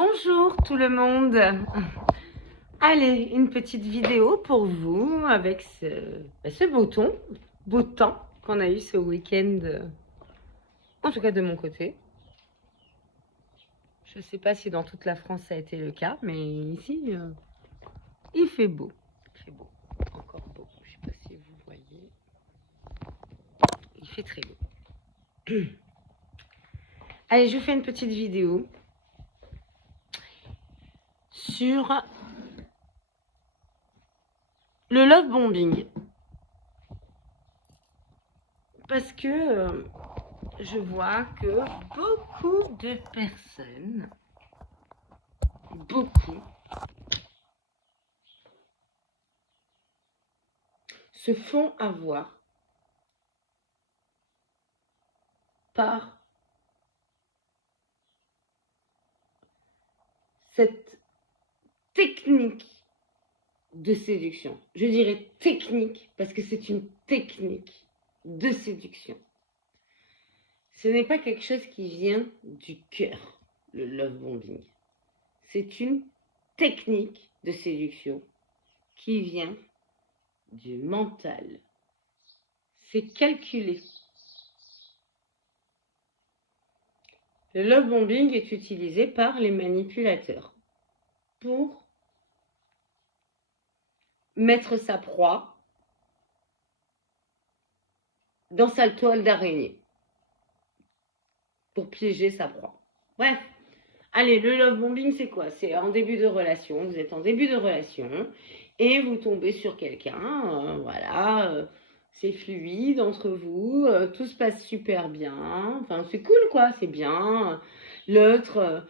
Bonjour tout le monde. Allez, une petite vidéo pour vous avec ce beau temps qu'on a eu ce week-end, en tout cas de mon côté. Je ne sais pas si dans toute la France ça a été le cas, mais ici, il fait beau. Il fait beau, encore beau. Je ne sais pas si vous voyez. Il fait très beau. Allez, je vous fais une petite vidéo sur le love bombing. Parce que je vois que beaucoup de personnes, se font avoir par cette technique de séduction. Je dirais technique parce que c'est une technique de séduction. Ce n'est pas quelque chose qui vient du cœur, le love bombing. C'est une technique de séduction qui vient du mental. C'est calculé. Le love bombing est utilisé par les manipulateurs pour mettre sa proie dans sa toile d'araignée, pour piéger sa proie. Bref, allez, le love bombing, c'est quoi? C'est en début de relation, vous êtes en début de relation et vous tombez sur quelqu'un, voilà, c'est fluide entre vous, tout se passe super bien, enfin c'est cool quoi, c'est bien. L'autre,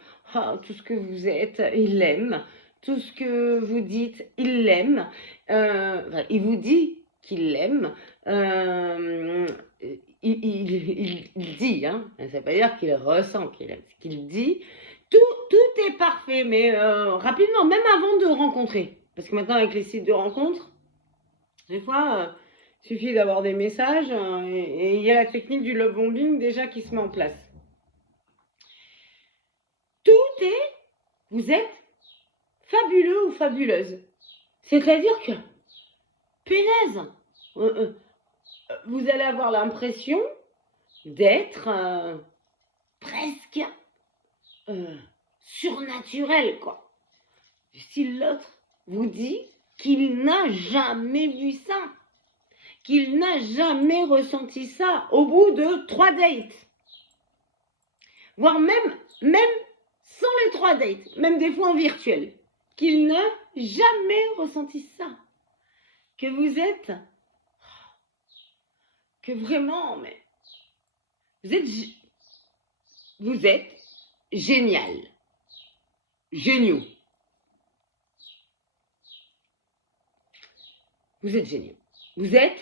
tout ce que vous êtes, il l'aime, tout ce que vous dites, il l'aime, il vous dit qu'il l'aime, il dit, hein, ça ne veut pas dire qu'il ressent qu'il aime, ce qu'il dit. Tout est parfait, mais rapidement, même avant de rencontrer. Parce que maintenant, avec les sites de rencontres, des fois, il suffit d'avoir des messages et il y a la technique du love bombing déjà qui se met en place. Tout est, vous êtes fabuleux ou fabuleuse. C'est-à-dire que, punaise, vous allez avoir l'impression d'être presque surnaturel, quoi. Si l'autre vous dit qu'il n'a jamais vu ça, qu'il n'a jamais ressenti ça au bout de 3 dates, voire même sans les 3 dates, même des fois en virtuel, qu'il n'a jamais ressenti ça, que vous êtes, que vraiment, mais vous êtes génial, géniaux. Vous êtes géniaux. Vous êtes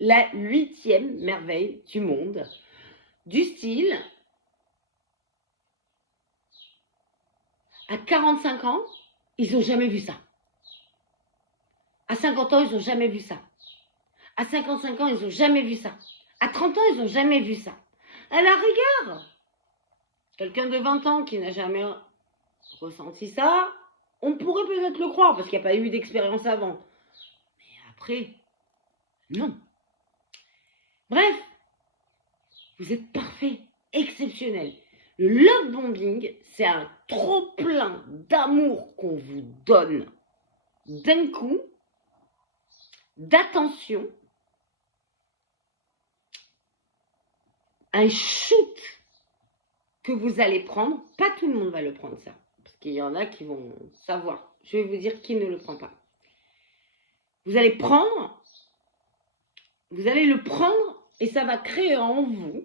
la 8e merveille du monde, du style, à 45 ans, ils n'ont jamais vu ça. À 50 ans, ils n'ont jamais vu ça. À 55 ans, ils n'ont jamais vu ça. À 30 ans, ils n'ont jamais vu ça. À la rigueur, quelqu'un de 20 ans qui n'a jamais ressenti ça, on pourrait peut-être le croire parce qu'il n'y a pas eu d'expérience avant. Mais après, non. Bref, vous êtes parfait, exceptionnel. Le love bombing, c'est un trop-plein d'amour qu'on vous donne d'un coup, d'attention, un shoot que vous allez prendre. Pas tout le monde va le prendre ça, parce qu'il y en a qui vont savoir. Je vais vous dire qui ne le prend pas. Vous allez le prendre et ça va créer en vous,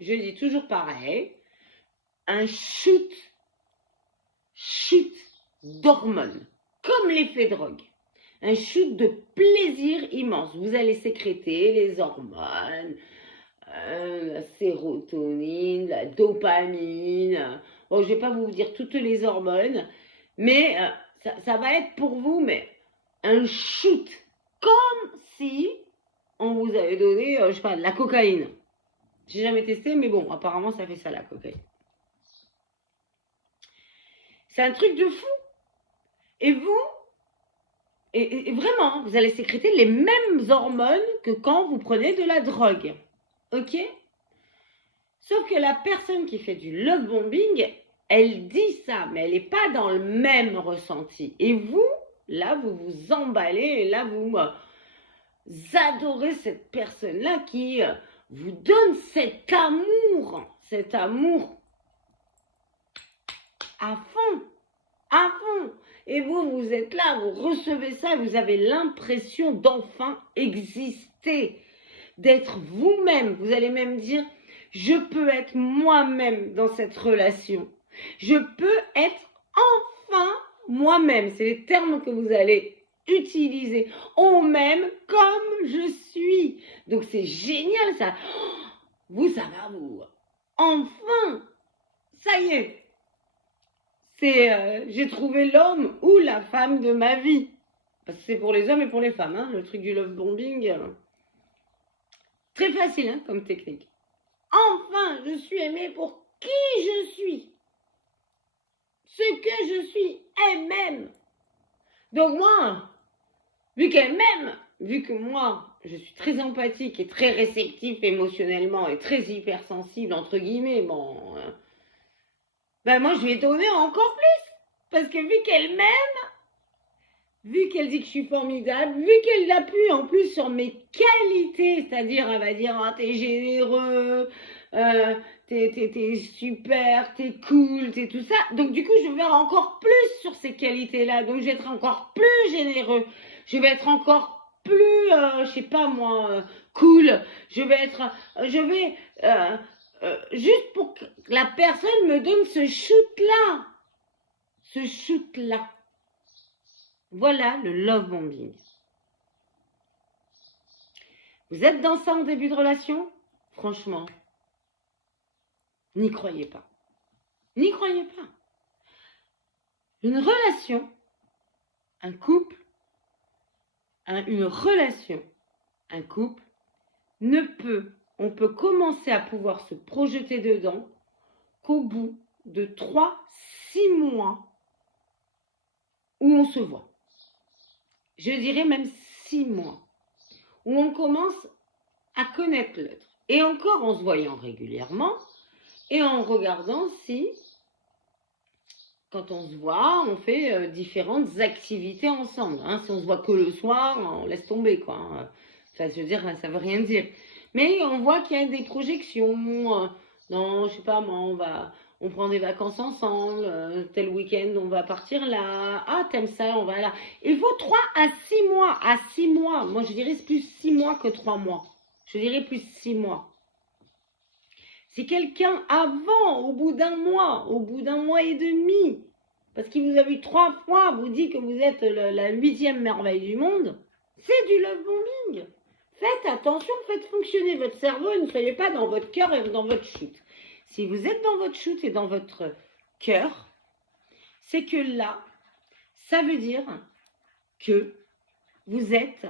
je dis toujours pareil, un shoot d'hormones, comme l'effet drogue. Un shoot de plaisir immense. Vous allez sécréter les hormones, la sérotonine, la dopamine. Bon, je ne vais pas vous dire toutes les hormones, mais ça va être pour vous, mais un shoot, comme si on vous avait donné, je sais pas, de la cocaïne. J'ai jamais testé, mais bon, apparemment ça fait ça la cocaïne. C'est un truc de fou. Et vous, et vraiment, vous allez sécréter les mêmes hormones que quand vous prenez de la drogue. Ok? Sauf que la personne qui fait du love bombing, elle dit ça, mais elle n'est pas dans le même ressenti. Et vous, là, vous vous emballez, et là, vous adorez cette personne-là qui vous donne cet amour à fond, à fond. Et vous, vous êtes là, vous recevez ça, vous avez l'impression d'enfin exister, d'être vous-même. Vous allez même dire, je peux être moi-même dans cette relation. Je peux être enfin moi-même. C'est les termes que vous allez utiliser. On m'aime comme je suis. Donc c'est génial ça. Vous, ça va vous. Enfin, ça y est. J'ai trouvé l'homme ou la femme de ma vie. Parce que c'est pour les hommes et pour les femmes, hein, le truc du love bombing. Très facile hein, comme technique. Enfin, je suis aimée pour qui je suis. Ce que je suis, elle m'aime. Donc moi, vu qu'elle m'aime, vu que moi, je suis très empathique et très réceptif émotionnellement et très hypersensible, entre guillemets, bon, ben moi, je lui ai donné encore plus. Parce que vu qu'elle m'aime, vu qu'elle dit que je suis formidable, vu qu'elle appuie en plus sur mes qualités, c'est-à-dire, elle va dire, ah, t'es généreux, t'es super, t'es cool, t'es tout ça. Donc, du coup, je vais faire encore plus sur ces qualités-là. Donc, je vais être encore plus généreux. Je vais être encore plus, je sais pas moi, cool. Juste pour que la personne me donne ce shoot-là. Ce shoot-là. Voilà le love bombing. Vous êtes dans ça en début de relation? Franchement, n'y croyez pas. N'y croyez pas. Une relation, un couple, une relation, un couple, on peut commencer à pouvoir se projeter dedans qu'au bout de 3-6 mois où on se voit. Je dirais même 6 mois, où on commence à connaître l'autre. Et encore en se voyant régulièrement et en regardant si, quand on se voit, on fait différentes activités ensemble. Hein. Si on se voit que le soir, on laisse tomber, quoi. Enfin, je veux dire, ça veut rien dire. Mais on voit qu'il y a des projections. Non, je sais pas, moi, on prend des vacances ensemble. Tel week-end, on va partir là. Ah, t'aimes ça, on va là. Il faut 3 à 6 mois. À 6 mois. Moi, je dirais plus 6 mois que 3 mois. Je dirais plus 6 mois. Si quelqu'un avant, au bout d'un mois et demi, parce qu'il vous a vu 3 fois, vous dit que vous êtes la 8e merveille du monde, c'est du love bombing. Faites attention, faites fonctionner votre cerveau et ne soyez pas dans votre cœur et dans votre shoot. Si vous êtes dans votre shoot et dans votre cœur, c'est que là, ça veut dire que vous êtes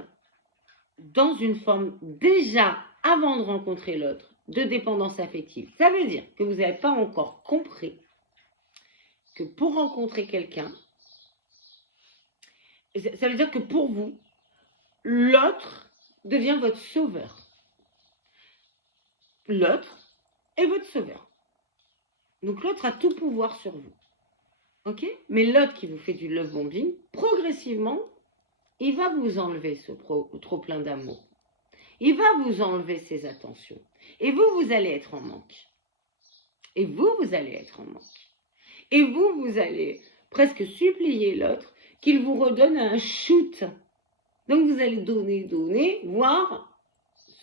dans une forme déjà, avant de rencontrer l'autre, de dépendance affective. Ça veut dire que vous n'avez pas encore compris que pour rencontrer quelqu'un, ça veut dire que pour vous, l'autre devient votre sauveur. L'autre est votre sauveur. Donc l'autre a tout pouvoir sur vous. Ok? Mais l'autre qui vous fait du love bombing, progressivement, il va vous enlever ce trop plein d'amour. Il va vous enlever ses attentions. Et vous, vous allez être en manque. Et vous, vous allez être en manque. Et vous, vous allez presque supplier l'autre qu'il vous redonne un shoot. Donc vous allez donner, voire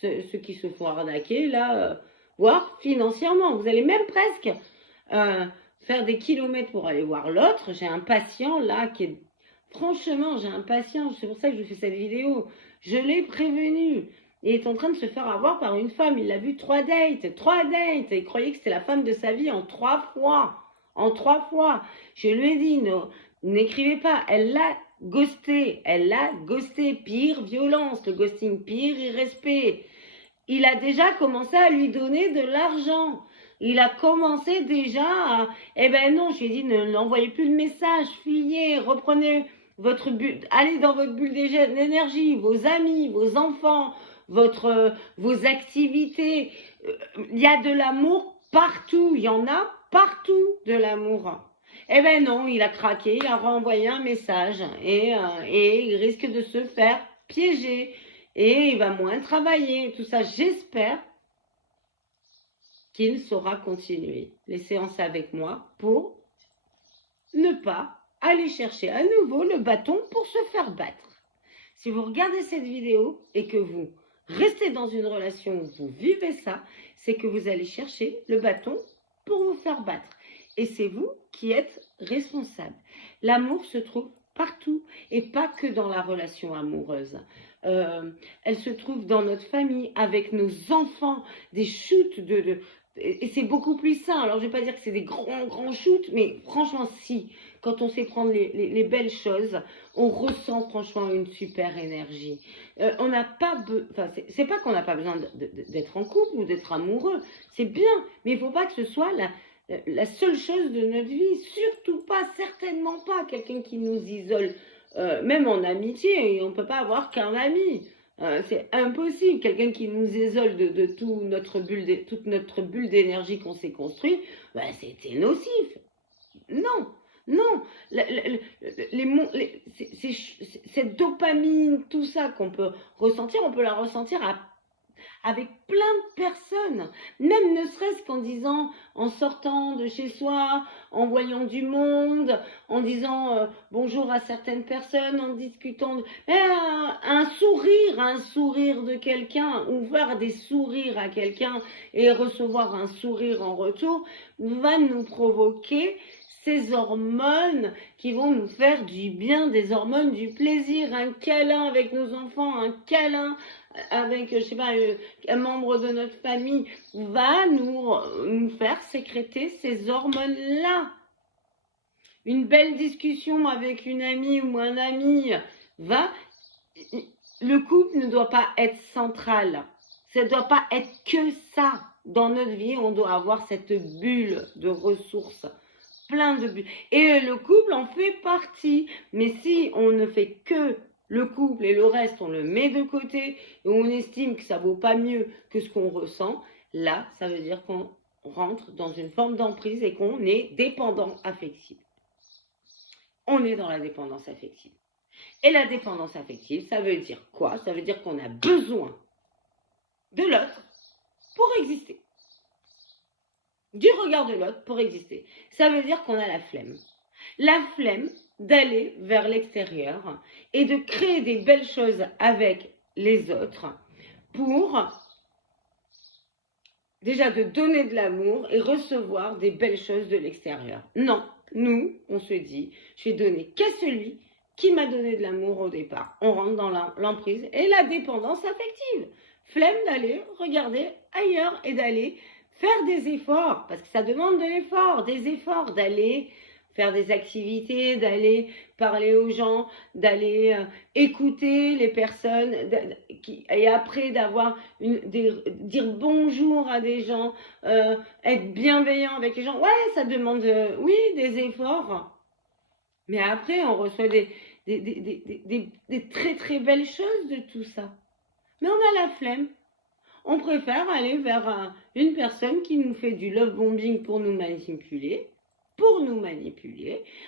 ceux qui se font arnaquer, là, voire financièrement. Vous allez même presque faire des kilomètres pour aller voir l'autre. J'ai un patient là qui est... Franchement, j'ai un patient, c'est pour ça que je fais cette vidéo. Je l'ai prévenu. Il est en train de se faire avoir par une femme. Il a vu 3 dates. Il croyait que c'était la femme de sa vie en 3 fois. En 3 fois. Je lui ai dit, n'écrivez pas. Elle l'a ghosté. Pire violence. Le ghosting, pire irrespect. Il a déjà commencé à lui donner de l'argent. Il a commencé déjà à... Eh ben non, je lui ai dit, n'envoyez plus de messages, fuyez, reprenez votre bulle, allez dans votre bulle d'énergie, vos amis, vos enfants, vos activités. Il y a de l'amour partout, il y en a partout de l'amour. Eh ben non, il a craqué, il a renvoyé un message et il risque de se faire piéger et il va moins travailler. Tout ça, j'espère qu'il saura continuer les séances avec moi pour ne pas aller chercher à nouveau le bâton pour se faire battre. Si vous regardez cette vidéo et que vous restez dans une relation où vous vivez ça, c'est que vous allez chercher le bâton pour vous faire battre. Et c'est vous qui êtes responsable. L'amour se trouve partout et pas que dans la relation amoureuse. Elle se trouve dans notre famille, avec nos enfants, des shoots et c'est beaucoup plus sain. Alors, je ne vais pas dire que c'est des grands shoots, mais franchement, si. Quand on sait prendre les belles choses, on ressent franchement une super énergie. On n'a pas... Enfin, c'est pas qu'on n'a pas besoin d'être en couple ou d'être amoureux. C'est bien, mais il ne faut pas que ce soit la seule chose de notre vie. Surtout pas, certainement pas, quelqu'un qui nous isole. Même en amitié, on ne peut pas avoir qu'un ami. C'est impossible. Quelqu'un qui nous isole de toute notre bulle d'énergie qu'on s'est construite, ben, c'était nocif. Non, non. Cette dopamine, tout ça qu'on peut ressentir, on peut la ressentir avec plein de personnes, même ne serait-ce qu'en disant, en sortant de chez soi, en voyant du monde, en disant bonjour à certaines personnes, en discutant, un sourire de quelqu'un, ou faire des sourires à quelqu'un et recevoir un sourire en retour, va nous provoquer ces hormones qui vont nous faire du bien, des hormones du plaisir, un câlin avec nos enfants, un câlin avec, je sais pas, un membre de notre famille, va nous faire sécréter ces hormones-là. Une belle discussion avec une amie ou un ami va... Le couple ne doit pas être central. Ça ne doit pas être que ça. Dans notre vie, on doit avoir cette bulle de ressources. Plein de bulles. Et le couple en fait partie. Mais si on ne fait que le couple et le reste, on le met de côté et on estime que ça vaut pas mieux que ce qu'on ressent, là, ça veut dire qu'on rentre dans une forme d'emprise et qu'on est dépendant affectif. On est dans la dépendance affective. Et la dépendance affective, ça veut dire quoi? Ça veut dire qu'on a besoin de l'autre pour exister. Du regard de l'autre pour exister. Ça veut dire qu'on a la flemme. La flemme d'aller vers l'extérieur et de créer des belles choses avec les autres pour déjà de donner de l'amour et recevoir des belles choses de l'extérieur. Non, nous, on se dit, je vais donner qu'à celui qui m'a donné de l'amour au départ. On rentre dans l'emprise et la dépendance affective. Flemme d'aller regarder ailleurs et d'aller faire des efforts, parce que ça demande de l'effort, des efforts, d'aller faire des activités, d'aller parler aux gens, d'aller écouter les personnes, et après d'avoir dire bonjour à des gens, être bienveillant avec les gens. Ouais, ça demande, oui, des efforts. Mais après, on reçoit des très très belles choses de tout ça. Mais on a la flemme. On préfère aller vers une personne qui nous fait du love bombing pour nous manipuler.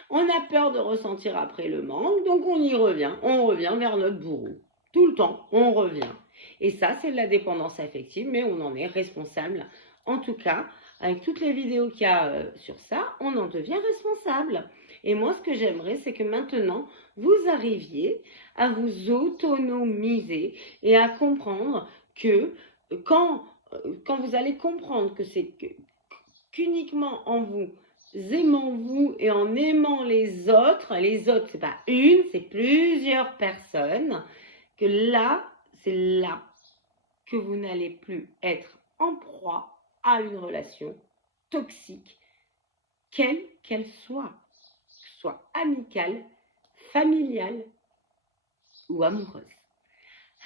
On a peur de ressentir après le manque, donc on y revient. On revient vers notre bourreau. Tout le temps, on revient. Et ça, c'est de la dépendance affective, mais on en est responsable. En tout cas, avec toutes les vidéos qu'il y a sur ça, on en devient responsable. Et moi, ce que j'aimerais, c'est que maintenant, vous arriviez à vous autonomiser et à comprendre que quand vous allez comprendre que c'est qu'uniquement en vous aimant vous et en aimant les autres, c'est pas une, c'est plusieurs personnes, que là, c'est là que vous n'allez plus être en proie à une relation toxique, quelle qu'elle soit, que ce soit amicale, familiale ou amoureuse.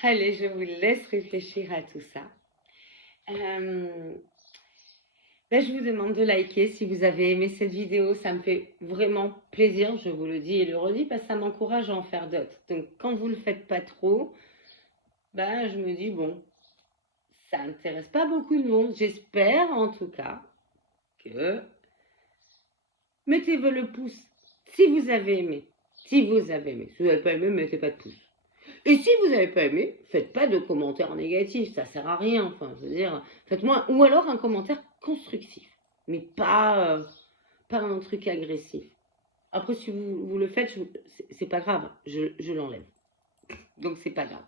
Allez, je vous laisse réfléchir à tout ça. Ben, je vous demande de liker si vous avez aimé cette vidéo. Ça me fait vraiment plaisir, je vous le dis et le redis, parce que ça m'encourage à en faire d'autres. Donc, quand vous ne le faites pas trop, ben, je me dis, bon, ça n'intéresse pas beaucoup de monde. J'espère en tout cas que... Mettez-vous le pouce si vous avez aimé. Si vous avez aimé. Si vous n'avez pas aimé, mettez pas de pouce. Et si vous n'avez pas aimé, faites pas de commentaires négatifs, ça sert à rien. Enfin, je veux dire, faites-moi ou alors un commentaire constructif, mais pas un truc agressif. Après, si vous le faites, c'est pas grave, je l'enlève. Donc c'est pas grave.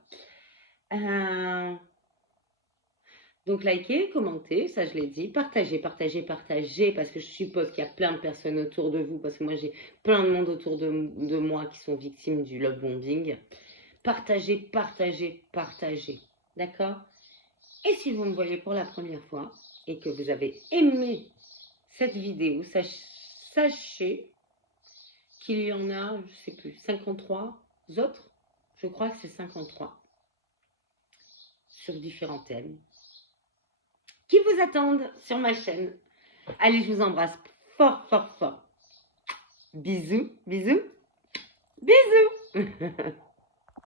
Donc likez, commentez, ça je l'ai dit, partagez, partagez, partagez, parce que je suppose qu'il y a plein de personnes autour de vous, parce que moi j'ai plein de monde autour de moi qui sont victimes du love bombing. Partagez, partagez, partagez. D'accord? Et si vous me voyez pour la première fois et que vous avez aimé cette vidéo, sachez qu'il y en a, je ne sais plus, 53 autres. Je crois que c'est 53 sur différents thèmes qui vous attendent sur ma chaîne. Allez, je vous embrasse fort, fort, fort. Bisous, bisous, bisous.